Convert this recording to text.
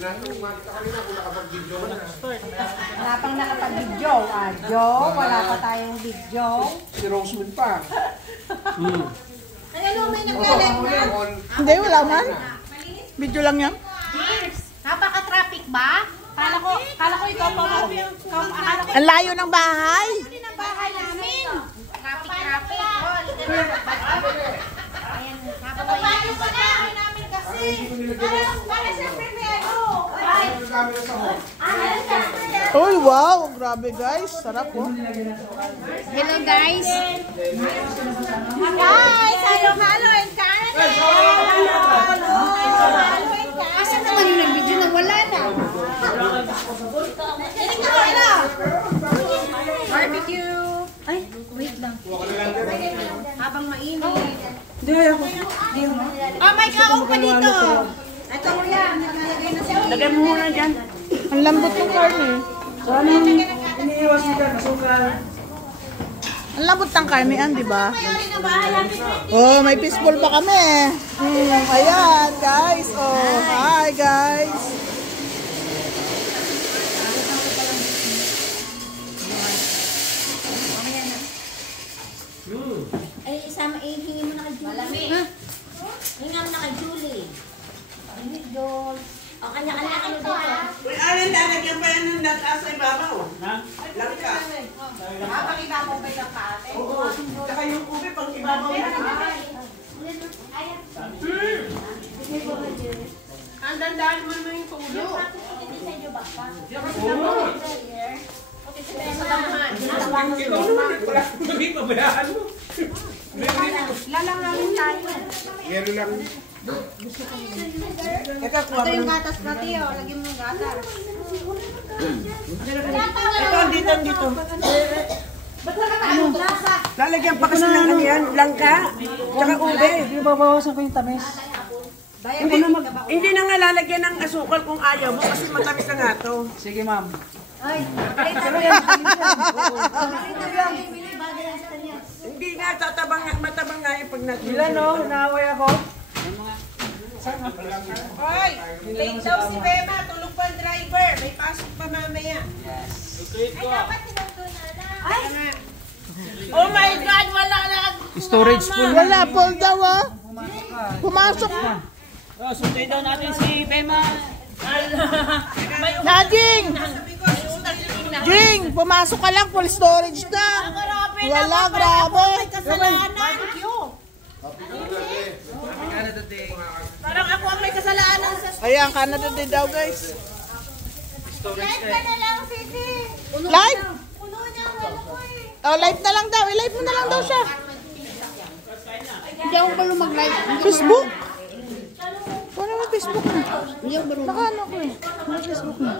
Wala pang nakapag-video. Wala pa tayong video. Si Roseman pa. Ano, may naglalek na? Hindi, wala man. Video lang yan. Napaka-traffic ba? Kala ko ikaw pa mo. Ang layo ng bahay. Ano ng bahay namin? Traffic. Ayan, napapayaan pa namin kasi. Para siyempre may ano. Uy, wow. Grabe guys. Sarap po. Hello guys. Guys, halo-halo and Canada. Halo-halo and Canada. Asan naman yung nag-video na wala na? Barbecue. Ay, wait lang. Habang mainit. Hindi ako. Oh, may kaong pa dito. Ito mo yan. Nakalagay na siya. Lagay mo muna dyan. Ang lambot ng karne. Sana iniiwas mo dyan, asukal. Ang lambot ng karne yan, di ba? Oh, may fishbowl pa kami. Ayan, guys. Oh, hi, guys. Ay, isama, ihingi mo na kay Julie. Malamig. Hingi mo na kay Julie. Hindi, Jol. O, kanya-kanya ano dito. Uy, alin, lalagyan pa yan ng data sa ibabaw. Langka. Habang ibabaw ba yung kate? Oo. Tsaka yung ube, pang ibabaw yan. Ang dandaan mo naman yung tulo. Hindi sa inyo ba pa? Oo. Sa laman. Hindi pabayaan mo. Lalangangin tayo. Meron lang. Ito yung gatas na tiyo. Lagyan mo yung gatas. Ito, dito. Lalagyan pa kasi ng ano yan, langka. Tsaka ube. Babawasan ko yung tamis. Hindi na nga lalagyan ng asukal kung ayaw mo kasi matamis na nga to. Sige, ma'am. Ay, Hindi nga, matabang nga yung pag natin. Ilan, no? Naaway ako. Hoy, late daw si Bema, tulog pa ang driver. May pasok pa mamaya. Ay, Oh my God, wala na. Storage full. Wala, Paul daw, ah. Pumasok. Sunday daw natin si Bema. Jing! Jing! Pumasok ka lang, full storage na. Wala, grabe. Parang ako ang may kasalanan sa... Ayan, Canada Day daw, guys. live ka na lang, Sisi. Live? Puno niya ang wala ko eh. Oh, live na lang daw. I-live mo na lang daw siya. Hindi ako ba mag-live? Facebook? Wala naman Facebook na. Baka ano ko eh. Wala Facebook na.